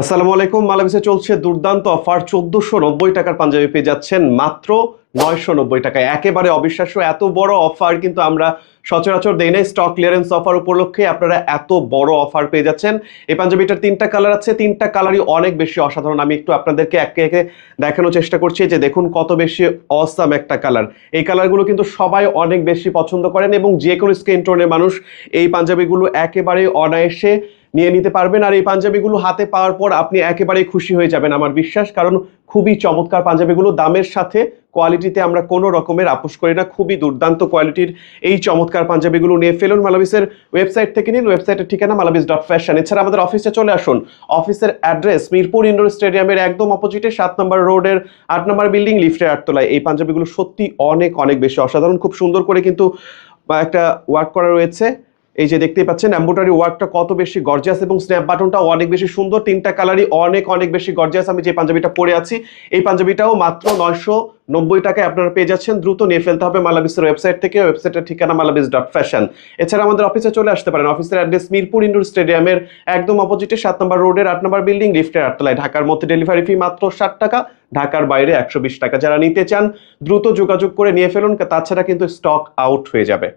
আসসালামু আলাইকুম। মালাভিসে চলছে দুর্দান্ত অফার। 1490 টাকার পাঞ্জাবি পেয়ে যাচ্ছেন মাত্র 990 টাকায়। একেবারে অবিশ্বাস্য এত বড় অফার কিন্তু আমরা সচরাচর দেই নাই। স্টক ক্লিয়ারেন্স অফার উপলক্ষে আপনারা এত বড় অফার পেয়ে যাচ্ছেন। এই পাঞ্জাবিটার তিনটা কালার আছে, তিনটা কালারই অনেক বেশি অসাধারণ। আমি একটু আপনাদেরকে একে একে দেখানোর চেষ্টা করছি যে দেখুন কত বেশি অসাম একটা কালার। এই কালারগুলো কিন্তু সবাই অনেক বেশি পছন্দ করেন এবং যে কোনো স্কিন টোনের মানুষ এই পাঞ্জাবিগুলো একেবারে অনায়াসে নিয়ে নিতে পারবেন। আর এই পাঞ্জাবিগুলো হাতে পাওয়ার পর আপনি একেবারেই খুশি হয়ে যাবেন আমার বিশ্বাস, কারণ খুবই চমৎকার পাঞ্জাবিগুলো। দামের সাথে কোয়ালিটিতে আমরা কোনো রকমের আপোষ করি না, খুবই দুর্দান্ত কোয়ালিটির এই চমৎকার পাঞ্জাবিগুলো নিয়ে ফেলুন। মালাভিসের ওয়েবসাইট থেকে নিন, ওয়েবসাইটের ঠিকানা মালাভিস.ফ্যাশন। এছাড়া আমাদের অফিসে চলে আসুন। অফিসের অ্যাড্রেস মিরপুর ইনডোর স্টেডিয়ামের একদম অপোজিটে 7 নম্বর রোডের 8 নম্বর বিল্ডিং, লিফটের 8 তলায়। এই পাঞ্জাবিগুলো সত্যি অনেক অনেক বেশি অসাধারণ, খুব সুন্দর করে কিন্তু একটা ওয়ার্ক করা রয়েছে। এই যে দেখতেই পাচ্ছেন এমব্রয়ডারি ওয়ার্কটা কত বেশি গর্জিয়াস এবং স্ন্যাপ বাটনটা অনেক বেশি সুন্দর। তিনটা কালারই অনেক অনেক বেশি গর্জিয়াস। আমি যে পাঞ্জাবিটা পরে আছি এই পাঞ্জাবিটাও মাত্র 990 টাকায় আপনারা পেয়ে যাচ্ছেন। দ্রুত নিয়ে ফেলতে হবে মালাভিসের ওয়েবসাইট থেকে। ওয়েবসাইটের ঠিকানা মালাভিস.ফ্যাশন। এছাড়া আমাদের অফিসে চলে আসতে পারেন। অফিসের অ্যাড্রেস মিরপুর ইনডোর স্টেডিয়ামের একদম অপোজিটে 7 নম্বর রোডের 8 নম্বর বিল্ডিং, লিফটের 8 তলায়। ঢাকার মধ্যে ডেলিভারি ফি মাত্র 60 টাকা, ঢাকার বাইরে 120 টাকা। যারা নিতে চান দ্রুত যোগাযোগ করে নিয়ে ফেলুন, তাছাড়া কিন্তু স্টক আউট হয়ে যাবে।